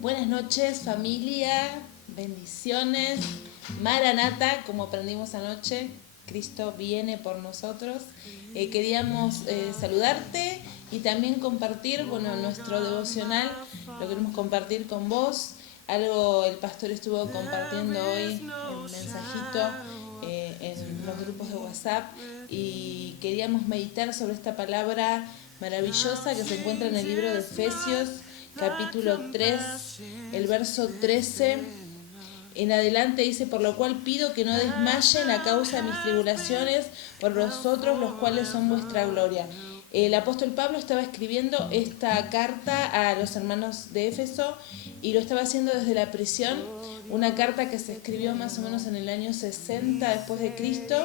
Buenas noches, familia, bendiciones. Maranata, como aprendimos anoche, Cristo viene por nosotros. Queríamos saludarte y también compartir, nuestro devocional, lo queremos compartir con vos. Algo el pastor estuvo compartiendo hoy en mensajito en los grupos de WhatsApp y queríamos meditar sobre esta palabra maravillosa que se encuentra en el libro de Efesios, capítulo 3, el verso 13 en adelante dice: por lo cual pido que no desmayen a causa de mis tribulaciones por vosotros, los cuales son vuestra gloria. El apóstol Pablo estaba escribiendo esta carta a los hermanos de Éfeso y lo estaba haciendo desde la prisión, una carta que se escribió más o menos en el año 60 después de Cristo,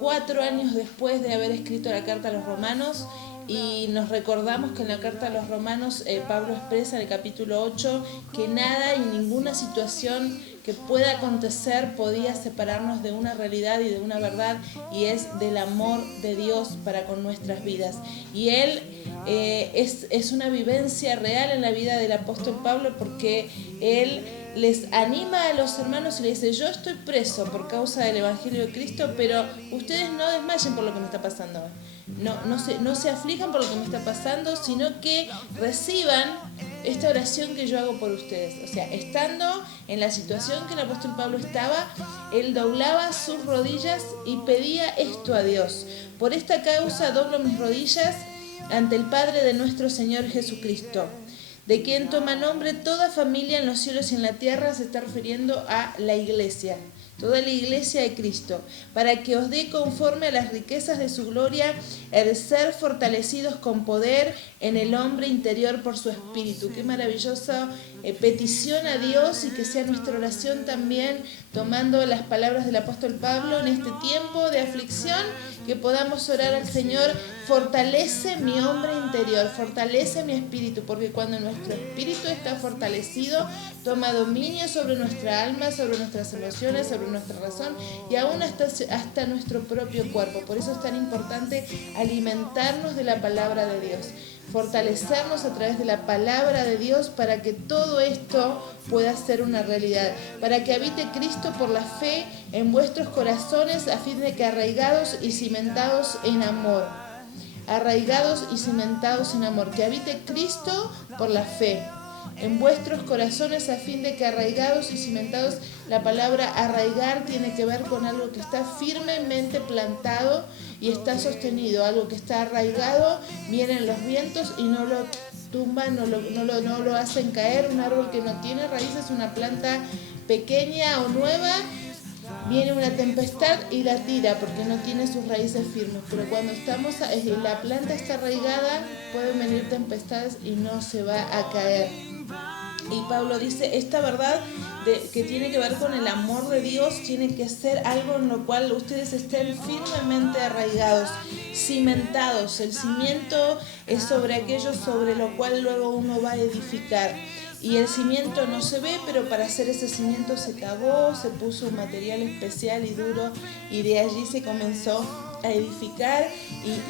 4 años después de haber escrito la carta a los romanos. Y nos recordamos que en la carta a los romanos Pablo expresa en el capítulo 8 que nada y ninguna situación que pueda acontecer podía separarnos de una realidad y de una verdad, y es del amor de Dios para con nuestras vidas. Y él es una vivencia real en la vida del apóstol Pablo, porque él les anima a los hermanos y les dice: yo estoy preso por causa del Evangelio de Cristo, pero ustedes no desmayen por lo que me está pasando. No se aflijan por lo que me está pasando, sino que reciban esta oración que yo hago por ustedes. O sea, estando en la situación que el apóstol Pablo estaba, él doblaba sus rodillas y pedía esto a Dios: por esta causa doblo mis rodillas ante el Padre de nuestro Señor Jesucristo, de quien toma nombre toda familia en los cielos y en la tierra. Se está refiriendo a la iglesia, toda la iglesia de Cristo, para que os dé conforme a las riquezas de su gloria el ser fortalecidos con poder en el hombre interior por su espíritu. Qué maravillosa petición a Dios, y que sea nuestra oración también, tomando las palabras del apóstol Pablo en este tiempo de aflicción, que podamos orar al Señor: fortalece mi hombre interior, fortalece mi espíritu, porque cuando nuestro espíritu está fortalecido, toma dominio sobre nuestra alma, sobre nuestras emociones, sobre nuestra razón y aún hasta nuestro propio cuerpo. Por eso es tan importante alimentarnos de la palabra de Dios, fortalecernos a través de la palabra de Dios, para que todo esto pueda ser una realidad, para que habite Cristo por la fe en vuestros corazones, a fin de que arraigados y cimentados en amor, que habite Cristo por la fe en vuestros corazones, a fin de que arraigados y cimentados. La palabra arraigar tiene que ver con algo que está firmemente plantado y está sostenido, algo que está arraigado. Vienen los vientos y no lo tumban, no lo hacen caer. Un árbol que no tiene raíces, una planta pequeña o nueva, viene una tempestad y la tira porque no tiene sus raíces firmes. Pero cuando la planta está arraigada, pueden venir tempestades y no se va a caer. Y Pablo dice: esta verdad que tiene que ver con el amor de Dios tiene que ser algo en lo cual ustedes estén firmemente arraigados, cimentados. El cimiento es sobre aquello sobre lo cual luego uno va a edificar. Y el cimiento no se ve, pero para hacer ese cimiento se cavó, se puso un material especial y duro, y de allí se comenzó a edificar.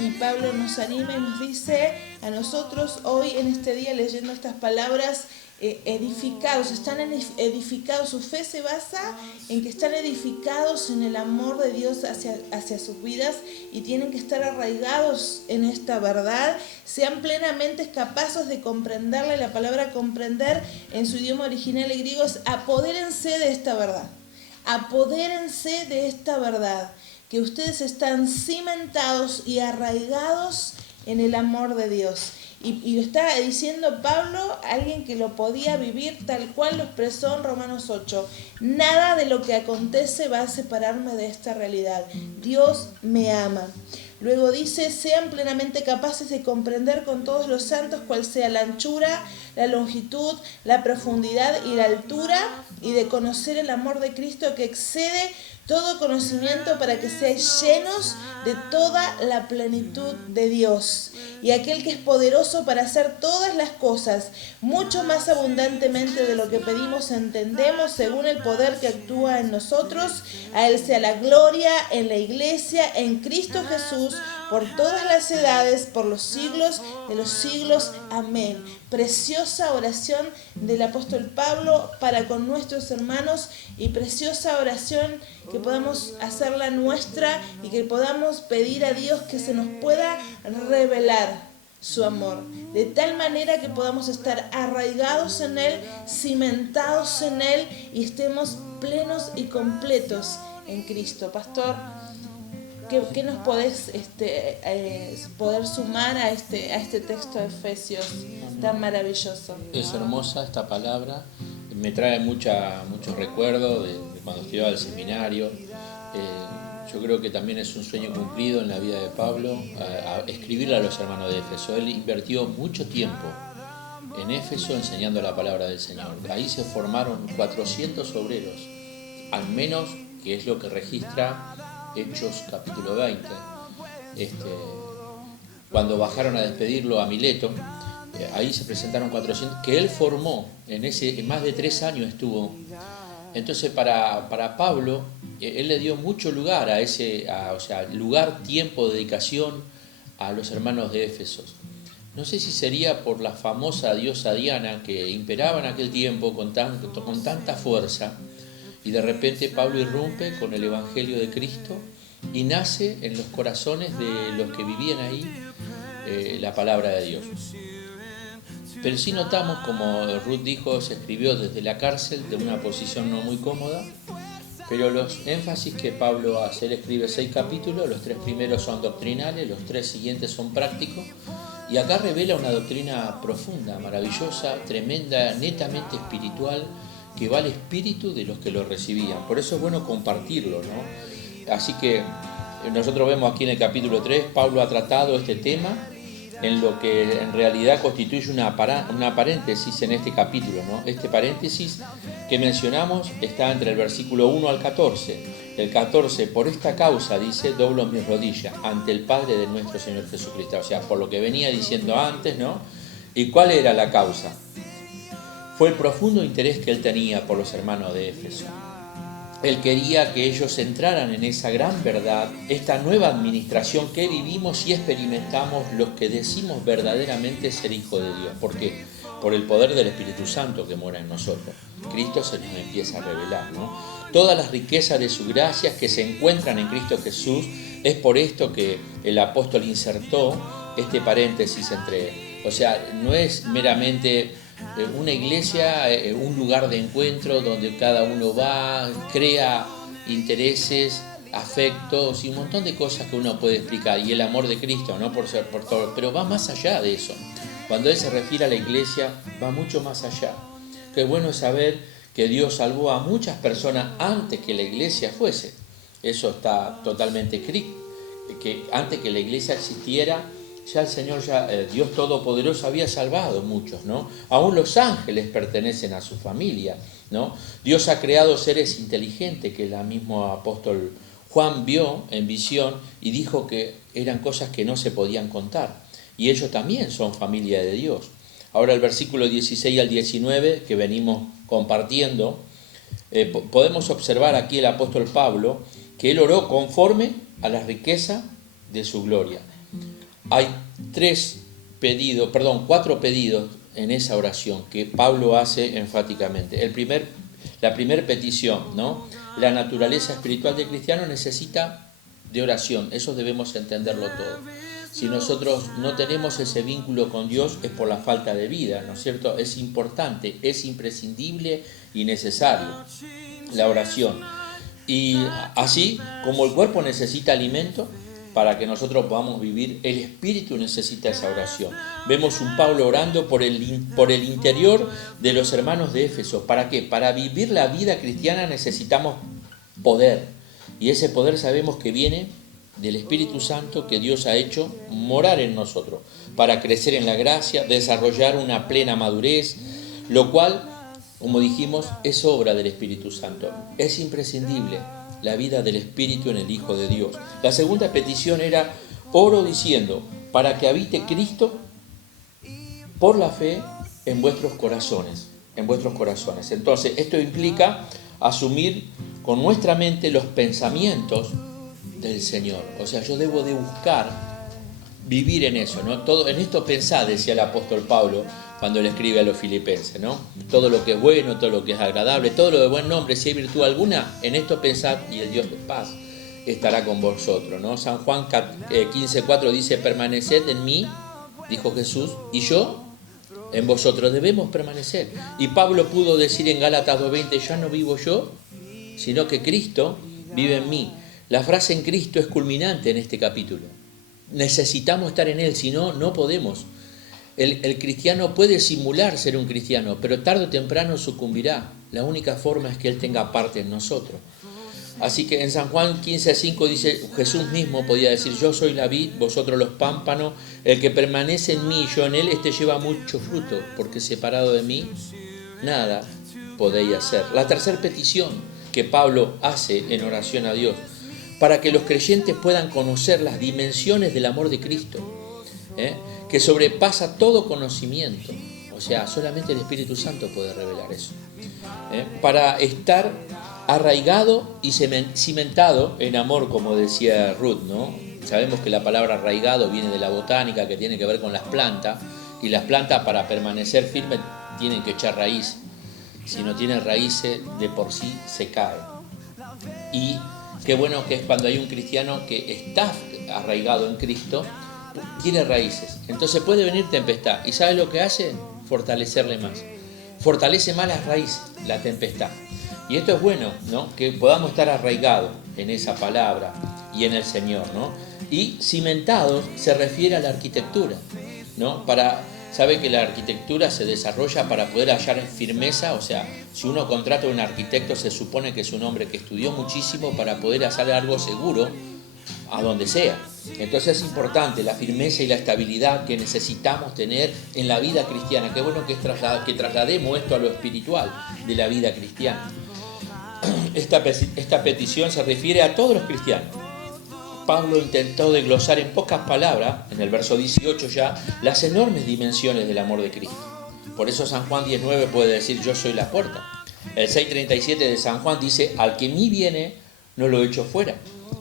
Y Pablo nos anima y nos dice a nosotros hoy, en este día, leyendo estas palabras: edificados, están edificados. Su fe se basa en que están edificados en el amor de Dios hacia sus vidas, y tienen que estar arraigados en esta verdad. Sean plenamente capaces de comprenderla. La palabra comprender en su idioma original y griego es apodérense de esta verdad. Apodérense de esta verdad, que ustedes están cimentados y arraigados en el amor de Dios. Y está diciendo Pablo, alguien que lo podía vivir tal cual lo expresó en Romanos 8: nada de lo que acontece va a separarme de esta realidad. Dios me ama. Luego dice: sean plenamente capaces de comprender con todos los santos cuál sea la anchura, la longitud, la profundidad y la altura, y de conocer el amor de Cristo que excede todo conocimiento, para que seáis llenos de toda la plenitud de Dios. Y aquel que es poderoso para hacer todas las cosas, mucho más abundantemente de lo que pedimos, entendemos, según el poder que actúa en nosotros, a Él sea la gloria en la iglesia, en Cristo Jesús, por todas las edades, por los siglos de los siglos. Amén. Preciosa oración del apóstol Pablo para con nuestros hermanos y preciosa oración que podamos hacerla nuestra y que podamos pedir a Dios que se nos pueda revelar su amor, de tal manera que podamos estar arraigados en Él, cimentados en Él y estemos plenos y completos en Cristo. Pastor, ¿qué nos podés poder sumar a este texto de Efesios tan maravilloso? Es hermosa esta palabra, me trae muchos recuerdos de cuando estudiaba el seminario. Yo creo que también es un sueño cumplido en la vida de Pablo, a escribirle a los hermanos de Éfeso. Él invirtió mucho tiempo en Éfeso enseñando la palabra del Señor. Ahí se formaron 400 obreros, al menos, que es lo que registra Hechos capítulo 20. Cuando bajaron a despedirlo a Mileto, ahí se presentaron 400, que él formó, en más de 3 años estuvo. Entonces para Pablo, él le dio mucho lugar lugar, tiempo, dedicación a los hermanos de Éfeso. No sé si sería por la famosa diosa Diana que imperaba en aquel tiempo con tanta fuerza, y de repente Pablo irrumpe con el Evangelio de Cristo y nace en los corazones de los que vivían ahí la palabra de Dios. Pero sí notamos, como Ruth dijo, se escribió desde la cárcel, de una posición no muy cómoda, pero los énfasis que Pablo hace, él escribe 6 capítulos, los 3 primeros son doctrinales, los 3 siguientes son prácticos, y acá revela una doctrina profunda, maravillosa, tremenda, netamente espiritual, que va al espíritu de los que lo recibían. Por eso es bueno compartirlo, ¿no? Así que nosotros vemos aquí en el capítulo 3, Pablo ha tratado este tema en lo que en realidad constituye una paréntesis en este capítulo, ¿no? Este paréntesis que mencionamos está entre el versículo 1 al 14. El 14, por esta causa, dice, doblo mis rodillas ante el Padre de nuestro Señor Jesucristo. O sea, por lo que venía diciendo antes, ¿no? ¿Y cuál era la causa? Fue el profundo interés que él tenía por los hermanos de Éfeso. Él quería que ellos entraran en esa gran verdad, esta nueva administración que vivimos y experimentamos los que decimos verdaderamente ser hijos de Dios. ¿Por qué? Por el poder del Espíritu Santo que mora en nosotros. Cristo se nos empieza a revelar, ¿no? Todas las riquezas de su gracia que se encuentran en Cristo Jesús. Es por esto que el apóstol insertó este paréntesis no es meramente una iglesia, un lugar de encuentro donde cada uno va, crea intereses, afectos y un montón de cosas que uno puede explicar, y el amor de Cristo, no por todo, pero va más allá de eso. Cuando él se refiere a la iglesia, va mucho más allá. Qué bueno es saber que Dios salvó a muchas personas antes que la iglesia fuese. Eso está totalmente escrito, que antes que la iglesia existiera, ya el Señor, Dios Todopoderoso había salvado muchos, ¿no? Aún los ángeles pertenecen a su familia, ¿no? Dios ha creado seres inteligentes que el mismo apóstol Juan vio en visión y dijo que eran cosas que no se podían contar. Y ellos también son familia de Dios. Ahora el versículo 16 al 19 que venimos compartiendo, podemos observar aquí el apóstol Pablo que él oró conforme a la riqueza de su gloria. Hay 4 pedidos en esa oración que Pablo hace enfáticamente. La primera petición, ¿no? La naturaleza espiritual del cristiano necesita de oración, eso debemos entenderlo todo. Si nosotros no tenemos ese vínculo con Dios es por la falta de vida, ¿no es cierto? Es importante, es imprescindible y necesario la oración. Y así como el cuerpo necesita alimento, para que nosotros podamos vivir, el Espíritu necesita esa oración. Vemos un Pablo orando por el interior de los hermanos de Éfeso. ¿Para qué? Para vivir la vida cristiana necesitamos poder. Y ese poder sabemos que viene del Espíritu Santo que Dios ha hecho morar en nosotros, para crecer en la gracia, desarrollar una plena madurez, lo cual, como dijimos, es obra del Espíritu Santo. Es imprescindible la vida del Espíritu en el Hijo de Dios. La segunda petición era, oro diciendo, para que habite Cristo por la fe en vuestros corazones. Entonces, esto implica asumir con nuestra mente los pensamientos del Señor. O sea, yo debo de buscar vivir en eso, ¿no? Todo, en esto pensá, decía el apóstol Pablo cuando le escribe a los filipenses, ¿no? Todo lo que es bueno, todo lo que es agradable, todo lo de buen nombre, si hay virtud alguna, en esto pensad y el Dios de paz estará con vosotros, ¿no? San Juan 15:4 dice, permaneced en mí, dijo Jesús, y yo en vosotros. Debemos permanecer. Y Pablo pudo decir en Gálatas 2:20, ya no vivo yo, sino que Cristo vive en mí. La frase en Cristo es culminante en este capítulo. Necesitamos estar en Él, si no, no podemos. El cristiano puede simular ser un cristiano, pero tarde o temprano sucumbirá. La única forma es que Él tenga parte en nosotros. Así que en San Juan 15:5 dice, Jesús mismo podía decir, yo soy la vid, vosotros los pámpanos, el que permanece en mí y yo en él, este lleva mucho fruto, porque separado de mí, nada podéis hacer. La tercera petición que Pablo hace en oración a Dios, para que los creyentes puedan conocer las dimensiones del amor de Cristo, que sobrepasa todo conocimiento. O sea, solamente el Espíritu Santo puede revelar eso. Para estar arraigado y cimentado en amor, como decía Ruth, ¿no? Sabemos que la palabra arraigado viene de la botánica, que tiene que ver con las plantas, y las plantas para permanecer firmes tienen que echar raíz. Si no tienen raíces, de por sí se cae. Y qué bueno que es cuando hay un cristiano que está arraigado en Cristo, tiene raíces. Entonces puede venir tempestad. ¿Y sabe lo que hace? Fortalecerle más. Fortalece más las raíces, la tempestad. Y esto es bueno, ¿no? Que podamos estar arraigados en esa palabra y en el Señor, ¿no? Y cimentados se refiere a la arquitectura, ¿no? Sabe que la arquitectura se desarrolla para poder hallar firmeza, o sea, si uno contrata a un arquitecto se supone que es un hombre que estudió muchísimo para poder hacer algo seguro a donde sea. Entonces es importante la firmeza y la estabilidad que necesitamos tener en la vida cristiana. Qué bueno que traslademos esto a lo espiritual de la vida cristiana. Esta petición se refiere a todos los cristianos. Pablo intentó desglosar en pocas palabras, en el verso 18 ya, las enormes dimensiones del amor de Cristo. Por eso San Juan 19 puede decir, yo soy la puerta. El 6:37 de San Juan dice, al que mí viene, no lo echo fuera.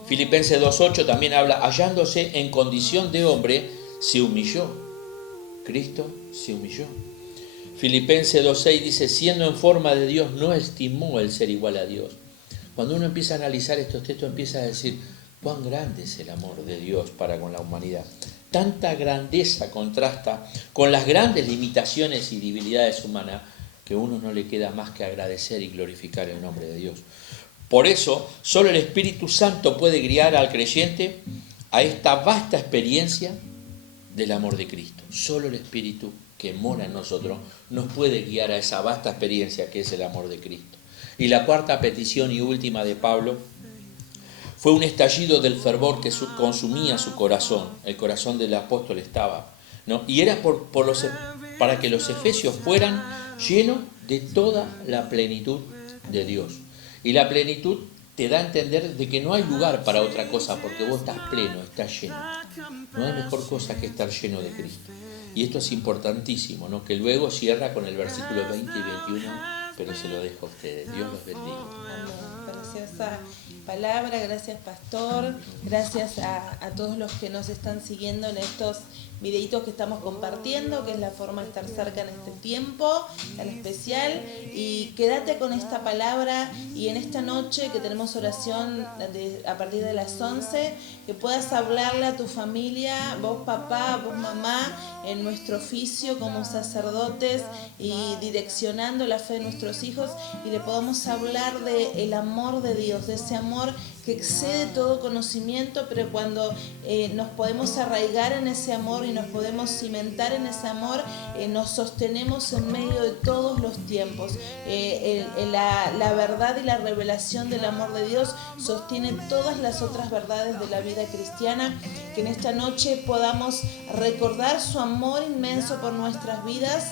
Filipenses 2:8 también habla, hallándose en condición de hombre, se humilló. Cristo se humilló. Filipenses 2:6 dice, siendo en forma de Dios, no estimó el ser igual a Dios. Cuando uno empieza a analizar estos textos, empieza a decir, cuán grande es el amor de Dios para con la humanidad. Tanta grandeza contrasta con las grandes limitaciones y debilidades humanas que a uno no le queda más que agradecer y glorificar el nombre de Dios. Por eso, solo el Espíritu Santo puede guiar al creyente a esta vasta experiencia del amor de Cristo. Solo el Espíritu que mora en nosotros nos puede guiar a esa vasta experiencia que es el amor de Cristo. Y la cuarta petición y última de Pablo fue un estallido del fervor que consumía su corazón. El corazón del apóstol estaba, ¿no? Y era para que los efesios fueran llenos de toda la plenitud de Dios. Y la plenitud te da a entender de que no hay lugar para otra cosa, porque vos estás pleno, estás lleno. No hay mejor cosa que estar lleno de Cristo. Y esto es importantísimo, ¿no? Que luego cierra con el versículo 20 y 21, pero se lo dejo a ustedes. Dios los bendiga. Amén. Preciosa palabra, gracias pastor, gracias a todos los que nos están siguiendo en estos videitos que estamos compartiendo, que es la forma de estar cerca en este tiempo tan especial. Y quédate con esta palabra, y en esta noche que tenemos oración a partir de las 11, que puedas hablarle a tu familia, vos papá, vos mamá, en nuestro oficio como sacerdotes y direccionando la fe de nuestros hijos, y le podamos hablar del amor de Dios, de ese amor que excede todo conocimiento, pero cuando nos podemos arraigar en ese amor y nos podemos cimentar en ese amor, nos sostenemos en medio de todos los tiempos. La verdad y la revelación del amor de Dios sostiene todas las otras verdades de la vida cristiana. Que en esta noche podamos recordar su amor inmenso por nuestras vidas,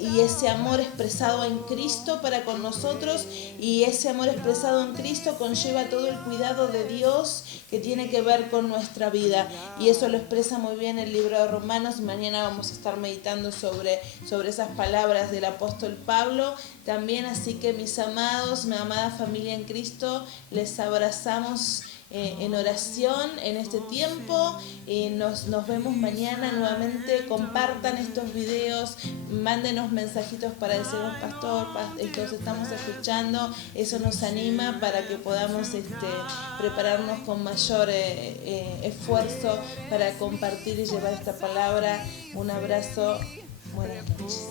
y ese amor expresado en Cristo para con nosotros, y ese amor expresado en Cristo conlleva todo el cuidado de Dios que tiene que ver con nuestra vida, y eso lo expresa muy bien el libro de Romanos. Mañana vamos a estar meditando sobre esas palabras del apóstol Pablo también. Así que mis amados, mi amada familia en Cristo, les abrazamos en oración en este tiempo. Nos vemos mañana nuevamente. Compartan estos videos, mándenos mensajitos para decirnos, pastor, los estamos escuchando. Eso nos anima para que podamos prepararnos con mayor esfuerzo para compartir y llevar esta palabra. Un abrazo, buenas noches.